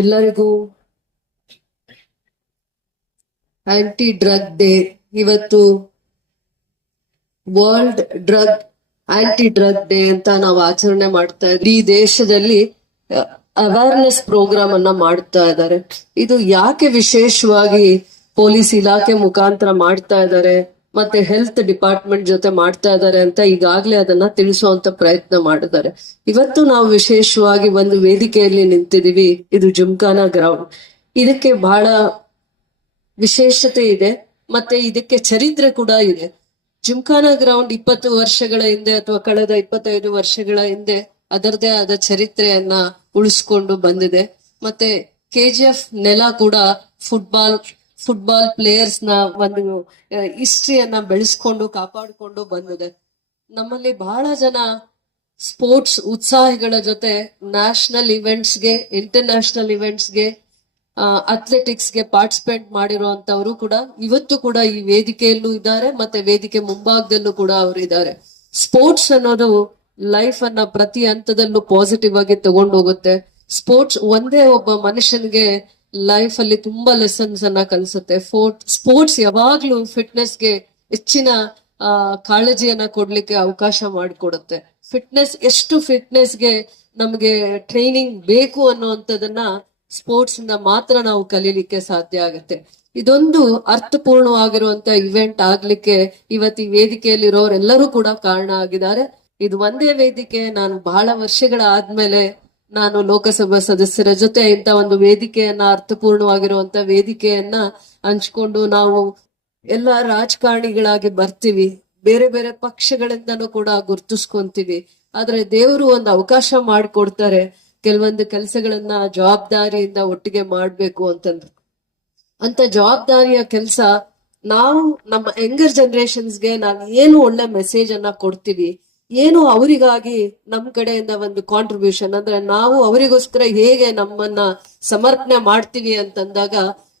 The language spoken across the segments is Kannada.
ಎಲ್ಲರಿಗೂ ಆಂಟಿ ಡ್ರಗ್ ಡೇ. ಇವತ್ತು world drug anti drug day ಅಂತ ನಾವು ಆಚರಣೆ ಮಾಡ್ತಾ ಇದ್ವಿ. ಈ ದೇಶದಲ್ಲಿ ಅವೇರ್ನೆಸ್ ಪ್ರೋಗ್ರಾಮ್ ಅನ್ನ ಮಾಡ್ತಾ ಇದ್ದಾರೆ. ಇದು ಯಾಕೆ ವಿಶೇಷವಾಗಿ ಪೊಲೀಸ್ ಇಲಾಖೆ ಮುಖಾಂತರ ಮಾಡ್ತಾ ಇದ್ದಾರೆ ಮತ್ತೆ ಹೆಲ್ತ್ ಡಿಪಾರ್ಟ್ಮೆಂಟ್ ಜೊತೆ ಮಾಡ್ತಾ ಇದ್ದಾರೆ ಅಂತ ಈಗಾಗ್ಲೇ ಅದನ್ನ ತಿಳಿಸುವಂತ ಪ್ರಯತ್ನ ಮಾಡಿದ್ದಾರೆ. ಇವತ್ತು ನಾವು ವಿಶೇಷವಾಗಿ ಒಂದು ವೇದಿಕೆಯಲ್ಲಿ ನಿಂತಿದೀವಿ. ಇದು ಜಿಮ್ಖಾನಾ ಗ್ರೌಂಡ್. ಇದಕ್ಕೆ ಬಹಳ ವಿಶೇಷತೆ ಇದೆ ಮತ್ತೆ ಇದಕ್ಕೆ ಚರಿತ್ರೆ ಕೂಡ ಇದೆ. ಜಿಮ್ಖಾನಾ ಗ್ರೌಂಡ್ 20 ವರ್ಷಗಳ ಹಿಂದೆ ಅಥವಾ ಕಳೆದ 25 ವರ್ಷಗಳ ಹಿಂದೆ ಅದರದೇ ಆದ ಚರಿತ್ರೆಯನ್ನ ಉಳಿಸ್ಕೊಂಡು ಬಂದಿದೆ. ಮತ್ತೆ KGF ನೆಲ ಕೂಡ ಫುಟ್ಬಾಲ್ ಪ್ಲೇಯರ್ಸ್ ನ ಒಂದು ಹಿಸ್ಟ್ರಿಯನ್ನ ಬೆಳೆಸ್ಕೊಂಡು ಕಾಪಾಡಿಕೊಂಡು ಬಂದಿದೆ. ನಮ್ಮಲ್ಲಿ ಬಹಳ ಜನ ಸ್ಪೋರ್ಟ್ಸ್ ಉತ್ಸಾಹಿಗಳ ಜೊತೆ ನ್ಯಾಷನಲ್ ಇವೆಂಟ್ಸ್ಗೆ, ಇಂಟರ್ನ್ಯಾಷನಲ್ ಇವೆಂಟ್ಸ್ಗೆ, ಅಥ್ಲೆಟಿಕ್ಸ್ಗೆ ಪಾರ್ಟಿಸಿಪೇಟ್ ಮಾಡಿರುವಂತವರು ಕೂಡ ಇವತ್ತು ಕೂಡ ಈ ವೇದಿಕೆಯಲ್ಲೂ ಇದ್ದಾರೆ ಮತ್ತೆ ವೇದಿಕೆ ಮುಂಭಾಗದಲ್ಲೂ ಕೂಡ ಅವರು ಇದ್ದಾರೆ. ಸ್ಪೋರ್ಟ್ಸ್ ಅನ್ನೋದು ಲೈಫ್ ಅನ್ನ ಪ್ರತಿ ಹಂತದಲ್ಲೂ ಪಾಸಿಟಿವ್ ಆಗಿ ತಗೊಂಡು ಹೋಗುತ್ತೆ. ಸ್ಪೋರ್ಟ್ಸ್ ಒಂದೇ ಒಬ್ಬ ಮನುಷ್ಯನಿಗೆ ಲೈಫ್ ಅಲ್ಲಿ ತುಂಬಾ ಲೆಸನ್ಸ್ ಅನ್ನ ಕಲಿಸುತ್ತೆ. ಸ್ಪೋರ್ಟ್ಸ್ ಯಾವಾಗ್ಲೂ ಫಿಟ್ನೆಸ್ಗೆ ಹೆಚ್ಚಿನ ಕಾಳಜಿಯನ್ನ ಕೊಡ್ಲಿಕ್ಕೆ ಅವಕಾಶ ಮಾಡಿಕೊಡುತ್ತೆ. ಎಷ್ಟು ಫಿಟ್ನೆಸ್ಗೆ ನಮ್ಗೆ ಟ್ರೈನಿಂಗ್ ಬೇಕು ಅನ್ನುವಂಥದ್ದನ್ನ ಸ್ಪೋರ್ಟ್ಸ್ ಇಂದ ಮಾತ್ರ ನಾವು ಕಲೀಲಿಕ್ಕೆ ಸಾಧ್ಯ ಆಗುತ್ತೆ. ಇದೊಂದು ಅರ್ಥಪೂರ್ಣವಾಗಿರುವಂತ ಇವೆಂಟ್ ಆಗ್ಲಿಕ್ಕೆ ಇವತ್ತು ಈ ವೇದಿಕೆಯಲ್ಲಿರೋರೆಲ್ಲರೂ ಕೂಡ ಕಾರಣ ಆಗಿದ್ದಾರೆ. ಇದು ಒಂದೇ ವೇದಿಕೆ. ನಾನು ಬಹಳ ವರ್ಷಗಳ ಆದ್ಮೇಲೆ ನಾನು ಲೋಕಸಭಾ ಸದಸ್ಯರ ಜೊತೆ ಇಂತ ಒಂದು ವೇದಿಕೆಯನ್ನ, ಅರ್ಥಪೂರ್ಣವಾಗಿರುವಂತ ವೇದಿಕೆಯನ್ನ ಹಂಚ್ಕೊಂಡು ನಾವು ಎಲ್ಲ ರಾಜಕಾರಣಿಗಳಾಗಿ ಬರ್ತೀವಿ, ಬೇರೆ ಬೇರೆ ಪಕ್ಷಗಳಿಂದನೂ ಕೂಡ ಗುರ್ತಿಸ್ಕೊಂತೀವಿ. ಆದ್ರೆ ದೇವರು ಒಂದು ಅವಕಾಶ ಮಾಡಿಕೊಡ್ತಾರೆ ಕೆಲವೊಂದು ಕೆಲಸಗಳನ್ನ ಜವಾಬ್ದಾರಿಯಿಂದ ಒಟ್ಟಿಗೆ ಮಾಡ್ಬೇಕು ಅಂತಂದ್ರೆ. ಅಂತ ಜವಾಬ್ದಾರಿಯ ಕೆಲಸ ನಾವು ನಮ್ಮ ಯಂಗರ್ ಜನರೇಷನ್ಸ್ಗೆ ನಾವು ಏನು ಒಳ್ಳೆ ಮೆಸೇಜ್ ಅನ್ನ ಕೊಡ್ತೀವಿ, ಏನು ಅವರಿಗಾಗಿ ನಮ್ ಕಡೆಯಿಂದ ಒಂದು ಕಾಂಟ್ರಿಬ್ಯೂಷನ್ ಅಂದ್ರೆ ನಾವು ಅವರಿಗೋಸ್ಕರ ಹೇಗೆ ನಮ್ಮನ್ನ ಸಮರ್ಪಣೆ ಮಾಡ್ತೀವಿ ಅಂತಂದಾಗ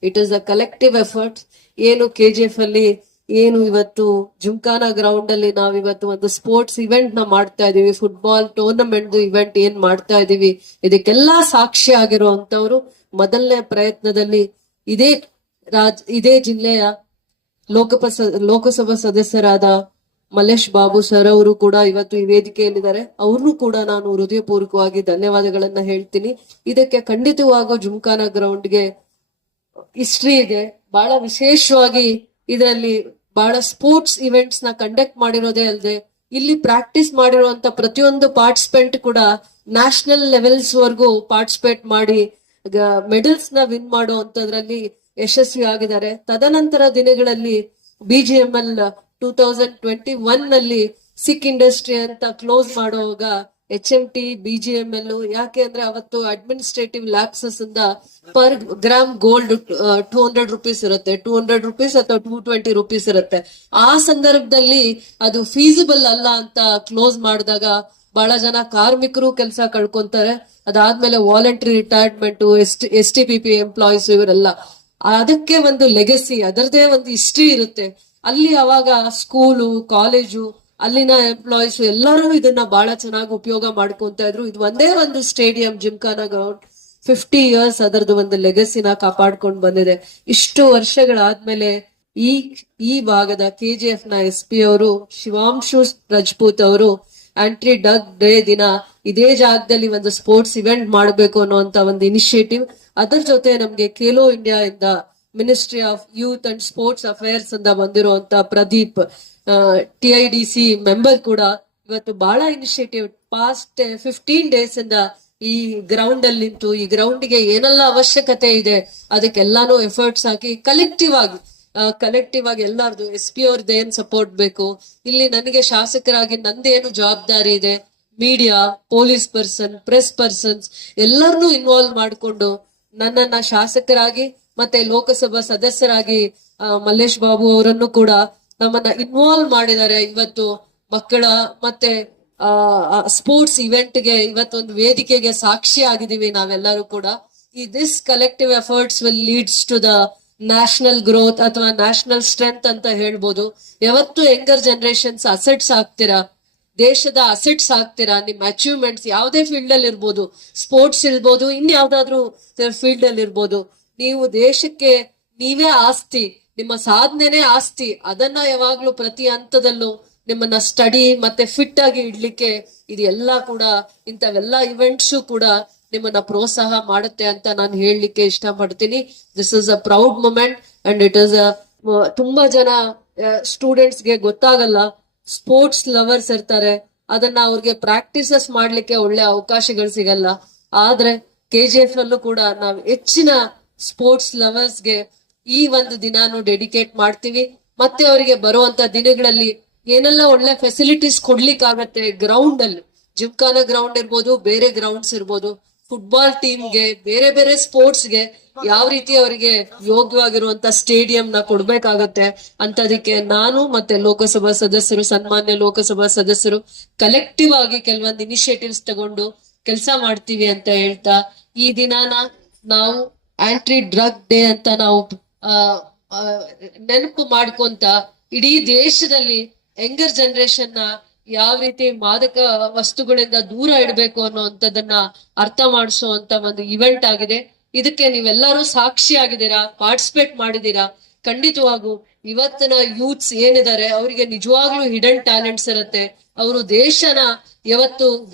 it is a collective effort. ಏನು KGF ಅಲ್ಲಿ ಏನು ಇವತ್ತು ಜಿಮ್ಖಾನಾ ಗ್ರೌಂಡ್ ಅಲ್ಲಿ ನಾವ್ ಇವತ್ತು ಒಂದು ಸ್ಪೋರ್ಟ್ಸ್ ಇವೆಂಟ್ ನ ಮಾಡ್ತಾ ಇದೀವಿ, ಫುಟ್ಬಾಲ್ ಟೂರ್ನಮೆಂಟ್ ಇವೆಂಟ್ ಏನ್ ಮಾಡ್ತಾ ಇದೀವಿ, ಇದಕ್ಕೆಲ್ಲಾ ಸಾಕ್ಷಿ ಆಗಿರುವಂತವ್ರು ಮೊದಲನೇ ಪ್ರಯತ್ನದಲ್ಲಿ ಇದೇ ಜಿಲ್ಲೆಯ ಲೋಕಸಭಾ ಸದಸ್ಯರಾದ ಮಲ್ಲೇಶ್ ಬಾಬು ಸರ್ ಅವರು ಕೂಡ ಇವತ್ತು ಈ ವೇದಿಕೆಯಲ್ಲಿದ್ದಾರೆ. ಅವ್ರನ್ನೂ ಕೂಡ ನಾನು ಹೃದಯಪೂರ್ವಕವಾಗಿ ಧನ್ಯವಾದಗಳನ್ನ ಹೇಳ್ತೀನಿ. ಇದಕ್ಕೆ ಖಂಡಿತವಾಗೂ ಜಿಮ್ಖಾನಾ ಗ್ರೌಂಡ್ಗೆ ಹಿಸ್ಟ್ರಿ ಇದೆ. ಬಹಳ ವಿಶೇಷವಾಗಿ ಇದರಲ್ಲಿ ಬಹಳ ಸ್ಪೋರ್ಟ್ಸ್ ಇವೆಂಟ್ಸ್ ನ ಕಂಡಕ್ಟ್ ಮಾಡಿರೋದೇ ಅಲ್ಲದೆ ಇಲ್ಲಿ ಪ್ರಾಕ್ಟೀಸ್ ಮಾಡಿರುವಂತ ಪ್ರತಿಯೊಂದು ಪಾರ್ಟಿಸಿಪೆಂಟ್ ಕೂಡ ನ್ಯಾಷನಲ್ ಲೆವೆಲ್ಸ್ ವರ್ಗೂ ಪಾರ್ಟಿಸಿಪೇಟ್ ಮಾಡಿ ಮೆಡಲ್ಸ್ ನ ವಿನ್ ಮಾಡುವಂತದ್ರಲ್ಲಿ ಯಶಸ್ವಿ ಆಗಿದ್ದಾರೆ. ತದನಂತರ ದಿನಗಳಲ್ಲಿ BGML 2021 ನಲ್ಲಿ ಸಿಕ್ ಇಂಡಸ್ಟ್ರಿ ಅಂತ ಕ್ಲೋಸ್ ಮಾಡುವಾಗ HMT BGML ಯಾಕೆ ಅಂದ್ರೆ ಅವತ್ತು ಅಡ್ಮಿನಿಸ್ಟ್ರೇಟಿವ್ ಲ್ಯಾಪ್ಸಸ್ ಇಂದ ಪರ್ ಗ್ರಾಮ್ ಗೋಲ್ಡ್ 200 ರೂಪೀಸ್ ಇರುತ್ತೆ, 200 ರೂಪೀಸ್ ಅಥವಾ 220 ರೂಪೀಸ್ ಇರುತ್ತೆ. ಆ ಸಂದರ್ಭದಲ್ಲಿ ಅದು ಫೀಸಿಬಲ್ ಅಲ್ಲ ಅಂತ ಕ್ಲೋಸ್ ಮಾಡಿದಾಗ ಬಹಳ ಜನ ಕಾರ್ಮಿಕರು ಕೆಲಸ ಕಳ್ಕೊಂತಾರೆ. ಅದಾದ್ಮೇಲೆ ವಾಲಂಟರಿ ರಿಟೈರ್ಮೆಂಟ್, STPP ಎಂಪ್ಲಾಯೀಸ್ ಇವರೆಲ್ಲ. ಅದಕ್ಕೆ ಒಂದು ಲೆಗಸಿ, ಅದರದೇ ಒಂದು ಹಿಸ್ಟ್ರಿ ಇರುತ್ತೆ. ಅಲ್ಲಿ ಅವಾಗ ಸ್ಕೂಲು, ಕಾಲೇಜು, ಅಲ್ಲಿನ ಎಂಪ್ಲಾಯೀಸ್ ಎಲ್ಲರೂ ಇದನ್ನ ಬಹಳ ಚೆನ್ನಾಗಿ ಉಪಯೋಗ ಮಾಡ್ಕೊಂತ ಇದ್ರು. ಇದು ಒಂದೇ ಒಂದು ಸ್ಟೇಡಿಯಂ ಜಿಮ್ಖಾನಾ ಗ್ರೌಂಡ್ 50 ಇಯರ್ಸ್ ಅದರದ್ದು ಒಂದು ಲೆಗಸಿನ ಕಾಪಾಡ್ಕೊಂಡು ಬಂದಿದೆ. ಇಷ್ಟು ವರ್ಷಗಳಾದ್ಮೇಲೆ ಈ ಭಾಗದ KGF ನ SP ಅವರು ಶಿವಾಂಶು ರಜಪೂತ್ ಅವರು ಆಂಟಿ ಡ್ರಗ್ ಡೇ ದಿನ ಇದೇ ಜಾಗದಲ್ಲಿ ಒಂದು ಸ್ಪೋರ್ಟ್ಸ್ ಇವೆಂಟ್ ಮಾಡಬೇಕು ಅನ್ನುವಂತ ಒಂದು ಇನಿಷಿಯೇಟಿವ್. ಅದರ ಜೊತೆ ನಮ್ಗೆ ಖೇಲೋ ಇಂಡಿಯಾ ಇಂದ ministry of youth and sports affairs ಅಂತ ಬಂದಿರುವಂತ ಪ್ರದೀಪ್ TIDC ಮೆಂಬರ್ ಕೂಡ ಇವತ್ತು ಬಹಳ ಇನಿಷಿಯೇಟಿವ್ ಪಾಸ್ಟ್ 15 ಡೇಸ್ ಇಂದ ಈ ಗ್ರೌಂಡ್ ಅಲ್ಲಿ ನಿಂತು ಈ ಗ್ರೌಂಡ್ಗೆ ಏನೆಲ್ಲ ಅವಶ್ಯಕತೆ ಇದೆ ಅದಕ್ಕೆಲ್ಲಾನು ಎಫರ್ಟ್ಸ್ ಹಾಕಿ ಕಲೆಕ್ಟಿವ್ ಆಗಿ ಎಲ್ಲಾರ್ದು SP ಅವ್ರದ್ದು ಏನ್ ಸಪೋರ್ಟ್ ಬೇಕು, ಇಲ್ಲಿ ನನಗೆ ಶಾಸಕರಾಗಿ ನಂದೇನು ಜವಾಬ್ದಾರಿ ಇದೆ, media, police person, press persons ಎಲ್ಲರನ್ನೂ ಇನ್ವಾಲ್ವ್ ಮಾಡಿಕೊಂಡು ನನ್ನನ್ನ ಶಾಸಕರಾಗಿ ಮತ್ತೆ ಲೋಕಸಭಾ ಸದಸ್ಯರಾಗಿ ಮಲ್ಲೇಶ್ ಬಾಬು ಅವರನ್ನು ಕೂಡ ನಮ್ಮನ್ನ ಇನ್ವಾಲ್ವ್ ಮಾಡಿದ್ದಾರೆ. ಇವತ್ತು ಮಕ್ಕಳ ಮತ್ತೆ ಸ್ಪೋರ್ಟ್ಸ್ ಇವೆಂಟ್ಗೆ ಇವತ್ತೊಂದು ವೇದಿಕೆಗೆ ಸಾಕ್ಷಿ ಆಗಿದೀವಿ ನಾವೆಲ್ಲರೂ ಕೂಡ. This collective efforts will leads to the national growth ಅಥವಾ ನ್ಯಾಷನಲ್ ಸ್ಟ್ರೆಂತ್ ಅಂತ ಹೇಳ್ಬೋದು. ಯಾವತ್ತು ಯಂಗರ್ ಜನರೇಷನ್ಸ್ ಅಸೆಟ್ಸ್ ಆಗ್ತೀರಾ, ದೇಶದ ಅಸೆಟ್ಸ್ ಆಗ್ತೀರಾ. ನಿಮ್ಮ ಅಚೀವ್ಮೆಂಟ್ಸ್ ಯಾವುದೇ ಫೀಲ್ಡ್ ಅಲ್ಲಿ ಇರ್ಬೋದು, ಸ್ಪೋರ್ಟ್ಸ್ ಇರ್ಬೋದು, ಇನ್ಯಾವ್ದಾದ್ರು ಫೀಲ್ಡ್ ಅಲ್ಲಿ ಇರ್ಬೋದು, ನೀವು ದೇಶಕ್ಕೆ ನೀವೇ ಆಸ್ತಿ, ನಿಮ್ಮ ಸಾಧನೆನೇ ಆಸ್ತಿ. ಅದನ್ನ ಯಾವಾಗ್ಲೂ ಪ್ರತಿ ಹಂತದಲ್ಲೂ ನಿಮ್ಮನ್ನ ಸ್ಟಡಿ ಮತ್ತೆ ಫಿಟ್ ಆಗಿ ಇಡ್ಲಿಕ್ಕೆ ಇದೆಲ್ಲ ಕೂಡ, ಇಂಥವೆಲ್ಲ ಇವೆಂಟ್ಸು ಕೂಡ ನಿಮ್ಮನ್ನ ಪ್ರೋತ್ಸಾಹ ಮಾಡುತ್ತೆ ಅಂತ ನಾನು ಹೇಳಲಿಕ್ಕೆ ಇಷ್ಟಪಡ್ತೀನಿ. This is a proud moment and it is ತುಂಬಾ ಜನ ಸ್ಟೂಡೆಂಟ್ಸ್ಗೆ ಗೊತ್ತಾಗಲ್ಲ. ಸ್ಪೋರ್ಟ್ಸ್ ಲವರ್ಸ್ ಇರ್ತಾರೆ, ಅದನ್ನ ಅವ್ರಿಗೆ ಪ್ರಾಕ್ಟೀಸಸ್ ಮಾಡ್ಲಿಕ್ಕೆ ಒಳ್ಳೆ ಅವಕಾಶಗಳು ಸಿಗಲ್ಲ. ಆದ್ರೆ KGF ಅಲ್ಲೂ ಕೂಡ ನಾವು ಹೆಚ್ಚಿನ ಸ್ಪೋರ್ಟ್ಸ್ ಲವರ್ಸ್ಗೆ ಈ ಒಂದು ದಿನಾನು ಡೆಡಿಕೇಟ್ ಮಾಡ್ತೀವಿ. ಮತ್ತೆ ಅವರಿಗೆ ಬರುವಂತ ದಿನಗಳಲ್ಲಿ ಏನೆಲ್ಲ ಒಳ್ಳೆ ಫೆಸಿಲಿಟೀಸ್ ಕೊಡ್ಲಿಕ್ಕಾಗತ್ತೆ ಗ್ರೌಂಡ್ ಅಲ್ಲಿ, ಜಿಮ್ಖಾನ ಗ್ರೌಂಡ್ ಇರ್ಬೋದು, ಬೇರೆ ಗ್ರೌಂಡ್ಸ್ ಇರ್ಬೋದು, ಫುಟ್ಬಾಲ್ ಟೀಮ್ಗೆ, ಬೇರೆ ಬೇರೆ ಸ್ಪೋರ್ಟ್ಸ್ಗೆ ಯಾವ ರೀತಿ ಅವರಿಗೆ ಯೋಗ್ಯವಾಗಿರುವಂತ ಸ್ಟೇಡಿಯಂ ನ ಕೊಡ್ಬೇಕಾಗತ್ತೆ ಅಂತದಕ್ಕೆ ನಾನು ಮತ್ತೆ ಲೋಕಸಭಾ ಸದಸ್ಯರು, ಸನ್ಮಾನ್ಯ ಲೋಕಸಭಾ ಸದಸ್ಯರು ಕಲೆಕ್ಟಿವ್ ಆಗಿ ಕೆಲವೊಂದು ಇನಿಷಿಯೇಟಿವ್ಸ್ ತಗೊಂಡು ಕೆಲಸ ಮಾಡ್ತೀವಿ ಅಂತ ಹೇಳ್ತಾ, ಈ ದಿನಾನ ನಾವು ಆಂಟಿ ಡ್ರಗ್ ಡೇ ಅಂತ ನಾವು ನೆನಪು ಮಾಡ್ಕೊಂತ ಇಡೀ ದೇಶದಲ್ಲಿ ಯಂಗರ್ ಜನರೇಷನ್ ನ ಯಾವ ರೀತಿ ಮಾದಕ ವಸ್ತುಗಳಿಂದ ದೂರ ಇಡಬೇಕು ಅನ್ನೋಂಥದ್ದನ್ನ ಅರ್ಥ ಮಾಡಿಸುವಂತ ಒಂದು ಇವೆಂಟ್ ಆಗಿದೆ. ಇದಕ್ಕೆ ನೀವೆಲ್ಲರೂ ಸಾಕ್ಷಿ ಆಗಿದ್ದೀರಾ, ಪಾರ್ಟಿಸಿಪೇಟ್ ಮಾಡಿದೀರಾ. ಖಂಡಿತವಾಗೂ ಇವತ್ತಿನ ಯೂತ್ಸ್ ಏನಿದ್ದಾರೆ ಅವರಿಗೆ ನಿಜವಾಗ್ಲೂ ಹಿಡನ್ ಟ್ಯಾಲೆಂಟ್ಸ್ ಇರುತ್ತೆ. ಅವರು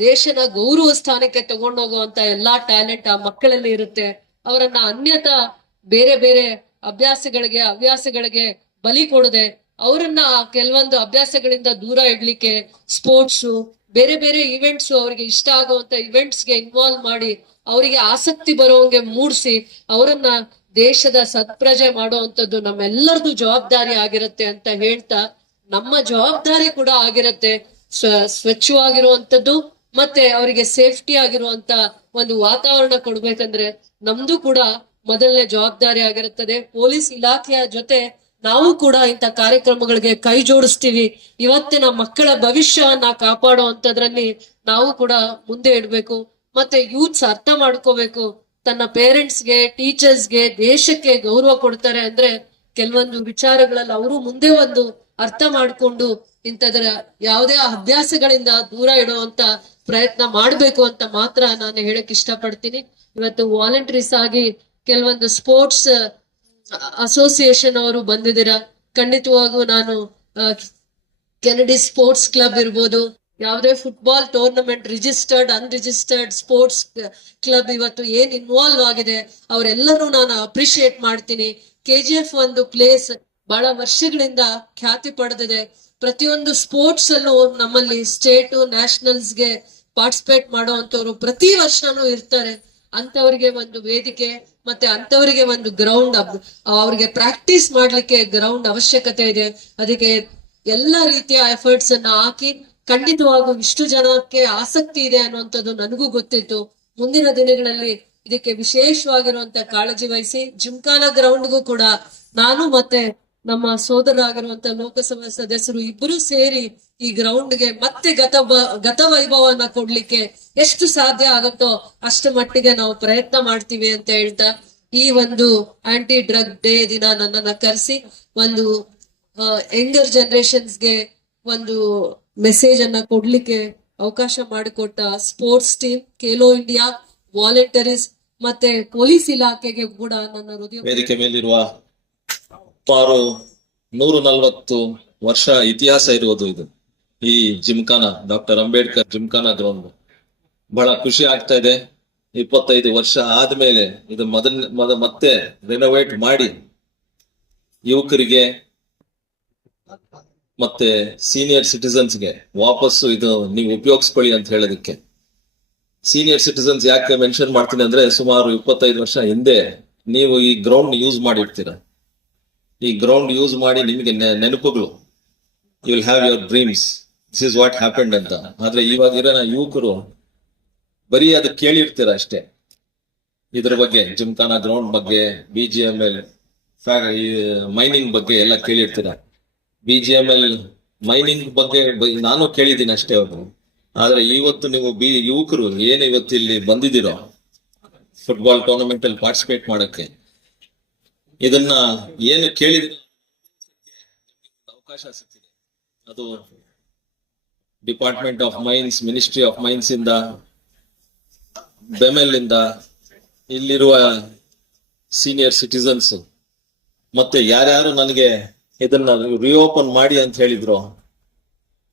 ದೇಶನ ಗೌರವ ಸ್ಥಾನಕ್ಕೆ ತಗೊಂಡೋಗುವಂತ ಎಲ್ಲಾ ಟ್ಯಾಲೆಂಟ್ ಆ ಮಕ್ಕಳಲ್ಲಿ ಇರುತ್ತೆ. ಅವರನ್ನ ಅನ್ಯತಾ ಬೇರೆ ಬೇರೆ ಹವ್ಯಾಸಗಳಿಗೆ ಬಲಿ ಕೊಡದೆ ಅವರನ್ನ ಕೆಲವೊಂದು ಅಭ್ಯಾಸಗಳಿಂದ ದೂರ ಇಡ್ಲಿಕ್ಕೆ ಸ್ಪೋರ್ಟ್ಸ್, ಬೇರೆ ಬೇರೆ ಇವೆಂಟ್ಸ್, ಅವರಿಗೆ ಇಷ್ಟ ಆಗುವಂತ ಇವೆಂಟ್ಸ್ ಗೆ ಇನ್ವಾಲ್ವ್ ಮಾಡಿ ಅವರಿಗೆ ಆಸಕ್ತಿ ಬರೋಂಗೆ ಮೂಡಿಸಿ ಅವರನ್ನ ದೇಶದ ಸತ್ಪ್ರಜೆ ಮಾಡುವಂತದ್ದು ನಮ್ಮೆಲ್ಲರದು ಜವಾಬ್ದಾರಿ ಆಗಿರುತ್ತೆ ಅಂತ ಹೇಳ್ತಾ, ನಮ್ಮ ಜವಾಬ್ದಾರಿ ಕೂಡ ಆಗಿರುತ್ತೆ ಸ್ವಚ್ಛವಾಗಿರುವಂತದ್ದು ಮತ್ತೆ ಅವರಿಗೆ ಸೇಫ್ಟಿ ಆಗಿರುವಂತ ಒಂದು ವಾತಾವರಣ ಕೊಡ್ಬೇಕಂದ್ರೆ ನಮ್ದು ಕೂಡ ಮೊದಲನೇ ಜವಾಬ್ದಾರಿ ಆಗಿರುತ್ತದೆ. ಪೊಲೀಸ್ ಇಲಾಖೆಯ ಜೊತೆ ನಾವು ಕೂಡ ಇಂಥ ಕಾರ್ಯಕ್ರಮಗಳಿಗೆ ಕೈ ಜೋಡಿಸ್ತೀವಿ. ಇವತ್ತಿನ ಮಕ್ಕಳ ಭವಿಷ್ಯವನ್ನ ಕಾಪಾಡುವಂತದ್ರಲ್ಲಿ ನಾವು ಕೂಡ ಮುಂದೆ ಇಡ್ಬೇಕು. ಮತ್ತೆ ಯೂತ್ಸ್ ಅರ್ಥ ಮಾಡ್ಕೋಬೇಕು, ತನ್ನ ಪೇರೆಂಟ್ಸ್ಗೆ, ಟೀಚರ್ಸ್ಗೆ, ದೇಶಕ್ಕೆ ಗೌರವ ಕೊಡ್ತಾರೆ ಅಂದ್ರೆ ಕೆಲವೊಂದು ವಿಚಾರಗಳಲ್ಲಿ ಅವರು ಮುಂದೆ ಒಂದು ಅರ್ಥ ಮಾಡ್ಕೊಂಡು ಇಂಥದ್ರ ಯಾವುದೇ ಅಭ್ಯಾಸಗಳಿಂದ ದೂರ ಇಡುವಂತ ಪ್ರಯತ್ನ ಮಾಡ್ಬೇಕು ಅಂತ ಮಾತ್ರ ನಾನು ಹೇಳಕ್ ಇಷ್ಟಪಡ್ತೀನಿ. ಇವತ್ತು ವಾಲಂಟರೀಸ್ ಆಗಿ ಕೆಲವೊಂದು ಸ್ಪೋರ್ಟ್ಸ್ ಅಸೋಸಿಯೇಷನ್ ಅವರು ಬಂದಿದ್ದೀರಾ. ಖಂಡಿತವಾಗೂ ನಾನು ಕೆನಡಿ ಸ್ಪೋರ್ಟ್ಸ್ ಕ್ಲಬ್ ಇರ್ಬೋದು, ಯಾವುದೇ football tournament, registered, unregistered sports club ಇವತ್ತು ಏನ್ ಇನ್ವಾಲ್ವ್ ಆಗಿದೆ ಅವರೆಲ್ಲರೂ ನಾನು ಅಪ್ರಿಶಿಯೇಟ್ ಮಾಡ್ತೀನಿ. KGF ಒಂದು ಪ್ಲೇಸ್ ಬಹಳ ವರ್ಷಗಳಿಂದ ಖ್ಯಾತಿ ಪಡೆದಿದೆ. ಪ್ರತಿಯೊಂದು ಸ್ಪೋರ್ಟ್ಸ್ ಅಲ್ಲೂ ನಮ್ಮಲ್ಲಿ ಸ್ಟೇಟ್ ನ್ಯಾಷನಲ್ಸ್ಗೆ ಪಾರ್ಟಿಸಿಪೇಟ್ ಮಾಡುವಂತವ್ರು ಪ್ರತಿ ವರ್ಷನೂ ಇರ್ತಾರೆ. ಅಂತವರಿಗೆ ಒಂದು ವೇದಿಕೆ ಮತ್ತೆ ಅಂತವರಿಗೆ ಒಂದು ಗ್ರೌಂಡ್, ಅವ್ರಿಗೆ ಪ್ರಾಕ್ಟೀಸ್ ಮಾಡ್ಲಿಕ್ಕೆ ಗ್ರೌಂಡ್ ಅವಶ್ಯಕತೆ ಇದೆ. ಅದಕ್ಕೆ ಎಲ್ಲ ರೀತಿಯ ಎಫರ್ಟ್ಸ್ ಅನ್ನ ಹಾಕಿ ಖಂಡಿತವಾಗೂ ಇಷ್ಟು ಜನಕ್ಕೆ ಆಸಕ್ತಿ ಇದೆ ಅನ್ನುವಂಥದ್ದು ನನಗೂ ಗೊತ್ತಿತ್ತು. ಮುಂದಿನ ದಿನಗಳಲ್ಲಿ ಇದಕ್ಕೆ ವಿಶೇಷವಾಗಿರುವಂತ ಕಾಳಜಿ ವಹಿಸಿ ಜಿಮ್ಖಾನ ಗ್ರೌಂಡ್ಗೂ ಕೂಡ ನಾನು ಮತ್ತೆ ನಮ್ಮ ಸೋದರರಾಗಿರುವಂತ ಲೋಕಸಭಾ ಸದಸ್ಯರು ಇಬ್ಬರು ಸೇರಿ ಈ ಗ್ರೌಂಡ್ಗೆ ಮತ್ತೆ ಗತ ವೈಭವನ ಕೊಡ್ಲಿಕ್ಕೆ ಎಷ್ಟು ಸಾಧ್ಯ ಆಗುತ್ತೋ ಅಷ್ಟು ಮಟ್ಟಿಗೆ ನಾವು ಪ್ರಯತ್ನ ಮಾಡ್ತೀವಿ ಅಂತ ಹೇಳ್ತಾ, ಈ ಒಂದು ಆಂಟಿ ಡ್ರಗ್ ಡೇ ದಿನ ನನ್ನನ್ನ ಕರೆಸಿ ಒಂದು ಯಂಗರ್ ಜನರೇಷನ್ಸ್ಗೆ ಒಂದು ಮೆಸೇಜ್ ಅನ್ನ ಕೊಡ್ಲಿಕ್ಕೆ ಅವಕಾಶ ಮಾಡಿಕೊಟ್ಟ ಸ್ಪೋರ್ಟ್ಸ್ ಟೀಮ್, ಖೇಲೋ ಇಂಡಿಯಾ, ವಾಲಂಟರೀಸ್ ಮತ್ತೆ ಪೊಲೀಸ್ ಇಲಾಖೆಗೆ ಕೂಡ ನನ್ನ ಹೃದಯ. ವೇದಿಕೆ ಮೇಲಿರುವ ಸುಮಾರು 140 ವರ್ಷ ಇತಿಹಾಸ ಇರುವುದು ಇದು ಈ ಜಿಮ್ಖಾನ, ಡಾಕ್ಟರ್ ಅಂಬೇಡ್ಕರ್ ಜಿಮ್ಖಾನ ಗ್ರೌಂಡ್. ಬಹಳ ಖುಷಿ ಆಗ್ತಾ ಇದೆ. 25 ವರ್ಷ ಆದ್ಮೇಲೆ ಇದು ಮತ್ತೆ ರೆನೋವೇಟ್ ಮಾಡಿ ಯುವಕರಿಗೆ ಮತ್ತೆ ಸೀನಿಯರ್ ಸಿಟಿಸನ್ಸ್ಗೆ ವಾಪಸ್ಸು ಇದು ನೀವು ಉಪಯೋಗಿಸ್ಕೊಳ್ಳಿ ಅಂತ ಹೇಳೋದಕ್ಕೆ. ಸೀನಿಯರ್ ಸಿಟಿಸನ್ಸ್ ಯಾಕೆ ಮೆನ್ಷನ್ ಮಾಡ್ತೀನಿ ಅಂದ್ರೆ, ಸುಮಾರು 25 ವರ್ಷ ಹಿಂದೆ ನೀವು ಈ ಗ್ರೌಂಡ್ ಯೂಸ್ ಮಾಡಿರ್ತೀರ. ಈ ಗ್ರೌಂಡ್ ಯೂಸ್ ಮಾಡಿ ನಿಮಗೆ ನೆನಪುಗಳು, you will have your dreams, this is what happened ಅಂತ. ಆದ್ರೆ ಇವಾಗಿರೋ ಯುವಕರು ಬರೀ ಅದು ಕೇಳಿರ್ತೀರ ಅಷ್ಟೇ. ಇದ್ರ ಬಗ್ಗೆ, ಜಿಮ್ಖಾನ ಗ್ರೌಂಡ್ ಬಗ್ಗೆ, BGML ಮೈನಿಂಗ್ ಬಗ್ಗೆ ಎಲ್ಲ ಕೇಳಿರ್ತೀರ. BGML ಮೈನಿಂಗ್ ಬಗ್ಗೆ ನಾನು ಕೇಳಿದ್ದೀನಿ ಅಷ್ಟೇ ಅವರು. ಆದ್ರೆ ಇವತ್ತು ನೀವು ಯುವಕರು ಏನು ಇವತ್ತು ಇಲ್ಲಿ ಬಂದಿದ್ದೀರೋ ಫುಟ್ಬಾಲ್ ಟೂರ್ನಮೆಂಟ್ ಅಲ್ಲಿ ಪಾರ್ಟಿಸಿಪೇಟ್ ಮಾಡಕ್ಕೆ, ಇದನ್ನ ಏನು ಕೇಳಿದ್ರೆ ಅವಕಾಶ ಸಿಗ್ತಿದೆ. ಅದು department of mains, ministry of mains ಇಂದ, ಬೆಮೆಲ್ ಇಂದ, ಇಲ್ಲಿರುವ ಸೀನಿಯರ್ ಸಿಟಿಸನ್ಸ್, ಮತ್ತೆ ಯಾರ್ಯಾರು ನನಗೆ ಇದನ್ನ ರಿಓಪನ್ ಮಾಡಿ ಅಂತ ಹೇಳಿದ್ರು,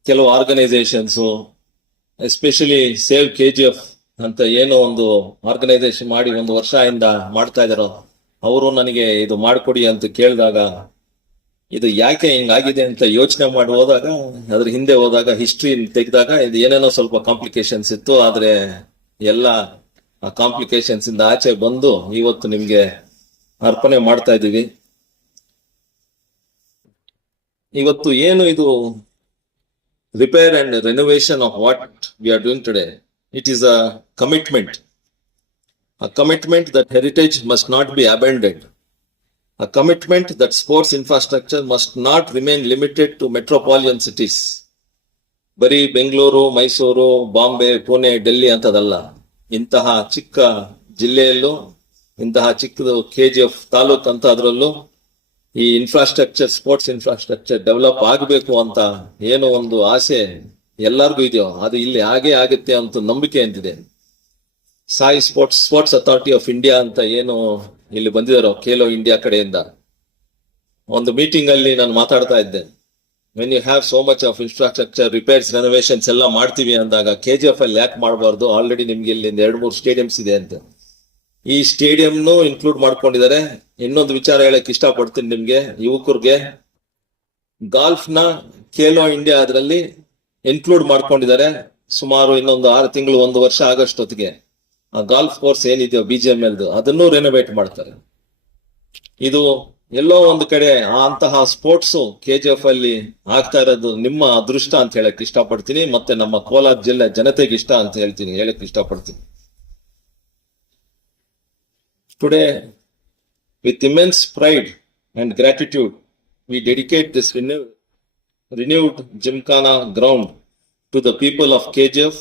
ಕೆಲವು ಆರ್ಗನೈಸೇಷನ್ಸ್, ಎಸ್ಪೆಷಲಿ ಸೇವ್ KGF ಅಂತ ಏನೋ ಒಂದು ಆರ್ಗನೈಸೇಷನ್ ಮಾಡಿ 1 ವರ್ಷದಿಂದ ಮಾಡ್ತಾ ಇದಾರೋ, ಅವರು ನನಗೆ ಇದು ಮಾಡ್ಕೊಡಿ ಅಂತ ಕೇಳಿದಾಗ, ಇದು ಯಾಕೆ ಹಿಂಗಾಗಿದೆ ಅಂತ ಯೋಚನೆ ಮಾಡಿ ಹೋದಾಗ, ಅದ್ರ ಹಿಂದೆ ಹೋದಾಗ, ಹಿಸ್ಟ್ರಿ ತೆಗೆದಾಗ ಇದು ಏನೇನೋ ಸ್ವಲ್ಪ ಕಾಂಪ್ಲಿಕೇಶನ್ಸ್ ಇತ್ತು. ಆದ್ರೆ ಎಲ್ಲ ಆ ಕಾಂಪ್ಲಿಕೇಶನ್ಸ್ ಇಂದ ಆಚೆ ಬಂದು ಇವತ್ತು ನಿಮ್ಗೆ ಅರ್ಪಣೆ ಮಾಡ್ತಾ ಇದೀವಿ. ಇವತ್ತು ಏನು ಇದು repair and renovation of what we are doing today, it is a commitment that heritage must not be abandoned, a commitment that sports infrastructure must not remain limited to metropolitan cities. ಬರೀ ಬೆಂಗಳೂರು, ಮೈಸೂರು, ಬಾಂಬೆ, ಪುಣೆ, ಡೆಲ್ಲಿ ಅಂತದಲ್ಲ. ಇಂತಹ ಚಿಕ್ಕ ಜಿಲ್ಲೆಯಲ್ಲೂ, ಇಂತಹ ಚಿಕ್ಕದು KGF ತಾಲೂಕ್ ಅಂತ ಅದರಲ್ಲೂ ಈ ಇನ್ಫ್ರಾಸ್ಟ್ರಕ್ಚರ್, ಸ್ಪೋರ್ಟ್ಸ್ ಇನ್ಫ್ರಾಸ್ಟ್ರಕ್ಚರ್ ಡೆವಲಪ್ ಆಗಬೇಕು ಅಂತ ಏನೋ ಒಂದು ಆಸೆ ಎಲ್ಲರಿಗೂ ಇದೆಯೋ, ಅದು ಇಲ್ಲಿ ಹಾಗೆ ಆಗುತ್ತೆ ಅಂತ ನಂಬಿಕೆ ಅಂತಿದೆ. Sai sports authority of India ಅಂತ ಏನು ಇಲ್ಲಿ ಬಂದಿದಾರೋ ಖೇಲೋ ಇಂಡಿಯಾ ಕಡೆಯಿಂದ, ಒಂದು ಮೀಟಿಂಗ್ ಅಲ್ಲಿ ನಾನು ಮಾತಾಡ್ತಾ ಇದ್ದೆ. When you have so much of infrastructure, repairs, renovations ಎಲ್ಲ ಮಾಡ್ತೀವಿ ಅಂದಾಗ KGF ಅಲ್ಲಿ ಯಾಕೆ ಮಾಡಬಾರ್ದು? ಆಲ್ರೆಡಿ ನಿಮ್ಗೆ ಇಲ್ಲಿ 2-3 ಸ್ಟೇಡಿಯಂಸ್ ಇದೆ ಅಂತ. ಈ ಸ್ಟೇಡಿಯಂನು ಇನ್ಕ್ಲೂಡ್ ಮಾಡ್ಕೊಂಡಿದ್ದಾರೆ. ಇನ್ನೊಂದು ವಿಚಾರ ಹೇಳಕ್ ಇಷ್ಟಪಡ್ತೀನಿ ನಿಮ್ಗೆ, ಯುವಕರಿಗೆ, ಗಾಲ್ಫ್ ನ ಖೇಲೋ ಇಂಡಿಯಾ ಅದರಲ್ಲಿ ಇನ್ಕ್ಲೂಡ್ ಮಾಡ್ಕೊಂಡಿದ್ದಾರೆ. ಸುಮಾರು ಇನ್ನೊಂದು 6 ತಿಂಗಳು, 1 ವರ್ಷ ಆಗಷ್ಟೊತ್ತಿಗೆ ಆ ಗಾಲ್ಫ್ ಕೋರ್ಸ್ ಏನಿದೆಯೋ BGML ಅದನ್ನು ರೆನೋವೇಟ್ ಮಾಡ್ತಾರೆ. ಇದು ಎಲ್ಲೋ ಒಂದು ಕಡೆ ಅಂತಹ ಸ್ಪೋರ್ಟ್ಸ್ KGF ಅಲ್ಲಿ ಆಗ್ತಾ ಇರೋದು ನಿಮ್ಮ ಅದೃಷ್ಟ ಅಂತ ಹೇಳಕ್ ಇಷ್ಟಪಡ್ತೀನಿ. ಮತ್ತೆ ನಮ್ಮ ಕೋಲಾರ ಜಿಲ್ಲೆ ಜನತೆಗೆ ಇಷ್ಟ ಅಂತ ಹೇಳಕ್ ಇಷ್ಟಪಡ್ತೀನಿ. Today, with immense pride and gratitude, we dedicate this renewed Gymkhana ground to the people of KGF,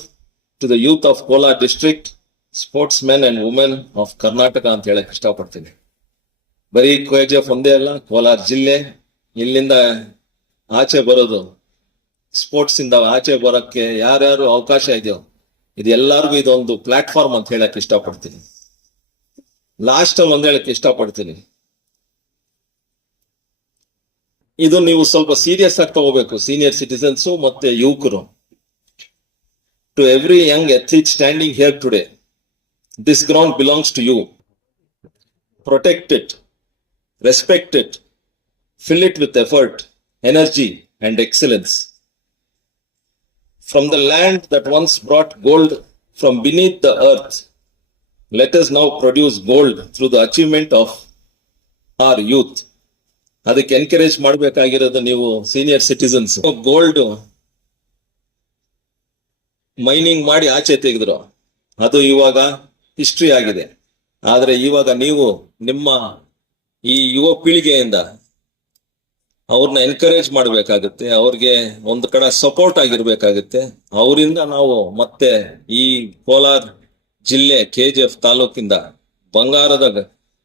to the youth of Kolar district, sportsmen and women of Karnataka ಅಂತ ಹೇಳಕ್ ಇಷ್ಟಪಡ್ತೀನಿ. ಬರೀ KGF ಒಂದೇ ಅಲ್ಲ, ಕೋಲಾರ ಜಿಲ್ಲೆ, ಇಲ್ಲಿಂದ ಆಚೆ ಬರೋದು, ಸ್ಪೋರ್ಟ್ಸ್ ಇಂದ ಆಚೆ ಬರೋಕ್ಕೆ ಯಾರ್ಯಾರು ಅವಕಾಶ ಇದೆಯೋ ಇದು ಎಲ್ಲರಿಗೂ ಇದೊಂದು ಪ್ಲಾಟ್ಫಾರ್ಮ್ ಅಂತ ಹೇಳಕ್ ಇಷ್ಟಪಡ್ತೀನಿ. ಲಾಸ್ಟ್ ಅಲ್ಲಿ ಒಂದ್ ಹೇಳಕ್ ಇಷ್ಟಪಡ್ತೀನಿ, ಇದು ನೀವು ಸ್ವಲ್ಪ ಸೀರಿಯಸ್ ಆಗಿ ತಗೋಬೇಕು, ಸೀನಿಯರ್ ಸಿಟಿಸನ್ಸ್ ಮತ್ತೆ ಯುವಕರು. To every young athlete standing here today, this ground belongs to you. Protect it, respect it, fill it with effort, energy and excellence. From the land that once brought gold from beneath the earth, let us now produce gold through the achievement of our youth. ಅದಕ್ಕೆ ಎನ್ಕರೇಜ್ ಮಾಡಬೇಕಾಗಿರೋದು ನೀವು ಸೀನಿಯರ್ ಸಿಟಿಸನ್ಸ್. ಗೋಲ್ಡ್ ಮೈನಿಂಗ್ ಮಾಡಿ ಆಚೆ ತೆಗೆದ್ರು, ಅದು ಇವಾಗ ಹಿಸ್ಟ್ರಿ ಆಗಿದೆ. ಆದ್ರೆ ಇವಾಗ ನೀವು ನಿಮ್ಮ ಈ ಯುವ ಪೀಳಿಗೆಯಿಂದ ಅವ್ರನ್ನ ಎನ್ಕರೇಜ್ ಮಾಡಬೇಕಾಗುತ್ತೆ, ಅವ್ರಿಗೆ ಒಂದು ಕಡೆ ಸಪೋರ್ಟ್ ಆಗಿರ್ಬೇಕಾಗುತ್ತೆ. ಅವರಿಂದ ನಾವು ಮತ್ತೆ ಈ ಕೋಲಾರ ಜಿಲ್ಲೆ KGF ತಾಲೂಕಿಂದ ಬಂಗಾರದ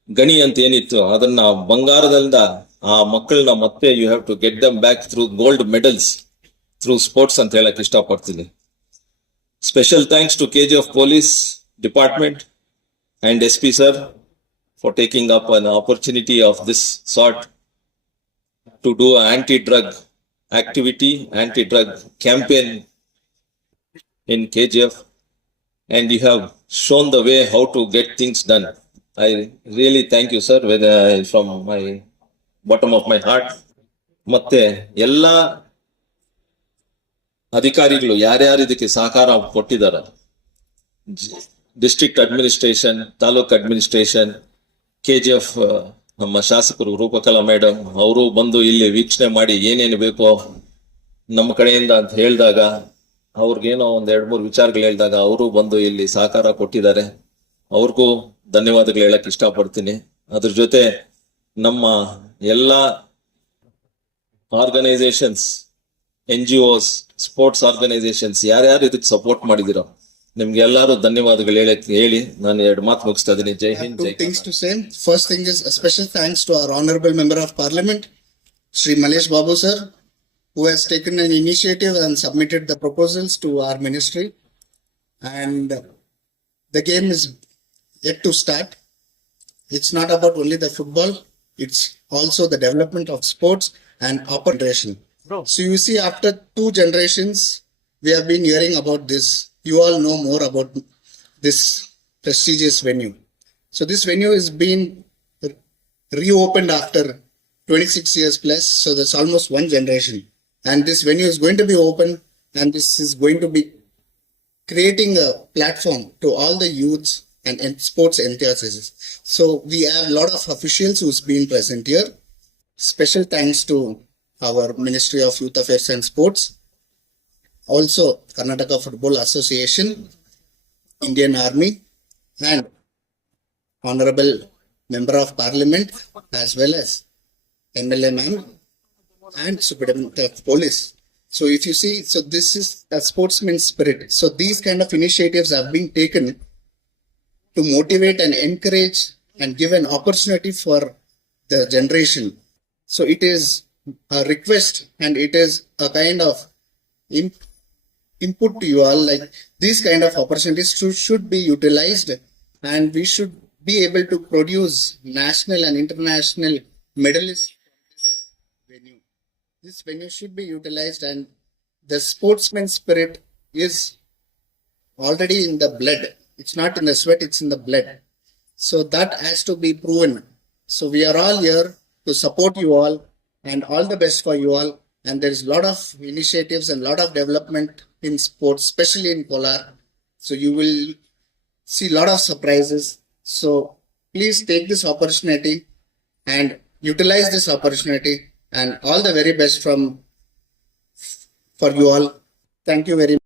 ಗಣಿ ಅಂತ ಏನಿತ್ತು ಅದನ್ನ ಬಂಗಾರದಿಂದ ಆ ಮಕ್ಕಳನ್ನ ಮತ್ತೆ you have to get them back through gold medals, through sports ಅಂತ ಹೇಳಕ್ ಇಷ್ಟಪಡ್ತೀನಿ. Special thanks to KGF police department and SP sir for taking up an opportunity of this sort to do an anti-drug activity, anti-drug campaign in KGF, and you have shown the way how to get things done. I really thank you sir from my bottom of my heart. ಮತ್ತೆ ಎಲ್ಲ ಅಧಿಕಾರಿಗಳು ಯಾರ್ಯಾರು ಇದಕ್ಕೆ ಸಹಕಾರ ಕೊಟ್ಟಿದ್ದಾರೆ, district administration, taluk administration, KGF ನಮ್ಮ ಶಾಸಕರು ರೂಪಕಲಾ ಮೇಡಮ್ ಅವರು ಬಂದು ಇಲ್ಲಿ ವೀಕ್ಷಣೆ ಮಾಡಿ ಏನೇನು ಬೇಕೋ ನಮ್ಮ ಕಡೆಯಿಂದ ಅಂತ ಹೇಳಿದಾಗ, ಅವ್ರಿಗೇನೋ 2-3 ವಿಚಾರಗಳು ಹೇಳಿದಾಗ ಅವರು ಬಂದು ಇಲ್ಲಿ ಸಹಕಾರ ಕೊಟ್ಟಿದ್ದಾರೆ. ಅವ್ರಿಗೂ ಧನ್ಯವಾದಗಳು ಹೇಳಕ್ ಇಷ್ಟಪಡ್ತೀನಿ. ಅದ್ರ ಜೊತೆ ನಮ್ಮ ಎಲ್ಲ ಆರ್ಗನೈಸೇಷನ್ಸ್, NGOs, ಸ್ಪೋರ್ಟ್ಸ್ ಆರ್ಗನೈಸೇಷನ್ಸ್ ಯಾರ್ಯಾರು ಇದಕ್ಕೆ ಸಪೋರ್ಟ್ ಮಾಡಿದಿರೋ ನಿಮ್ಗೆ ಎಲ್ಲಾರು ಧನ್ಯವಾದಗಳು ಹೇಳಿ ನಾನು 2 ಮಾತು ಮುಗಿಸ್ತಾ ಇದೀನಿ. ಜೈ ಹಿಂದ್, ಜೈ Two things to say. First thing is a special thanks to our honorable member of parliament, Shri Malesh Babu sir, who has taken an initiative and submitted the proposals to our ministry. And the game is yet to start. It's not about only the football, it's also the development of sports and operation. So you see, after 2 generations, we have been hearing about this. You all know more about this prestigious venue. So this venue is being reopened after 26 years plus. So that's almost 1 generation. And this venue is going to be open, and this is going to be creating a platform to all the youths and sports enthusiasts. So we have a lot of officials who's been present here. Special thanks to our Ministry of Youth Affairs and Sports, also Karnataka Football Association, Indian Army, and Honorable Member of Parliament, as well as MLA ma'am and Superintendent of Police. So if you see, so this is a sportsman's spirit. So these kind of initiatives have been taken to motivate and encourage and give an opportunity for the generation. So it is a request and it is a kind of input to you all, like these kind of opportunities should be utilized, and we should be able to produce national and international medalists from this venue. This venue should be utilized, and the sportsman spirit is already in the blood. It's not in the sweat, it's in the blood. So that has to be proven. So we are all here to support you all, and all the best for you all. And there is a lot of initiatives and a lot of development in sports, especially in Kolar. So you will see a lot of surprises. So please take this opportunity and utilize this opportunity, and all the very best for you all. Thank you very much.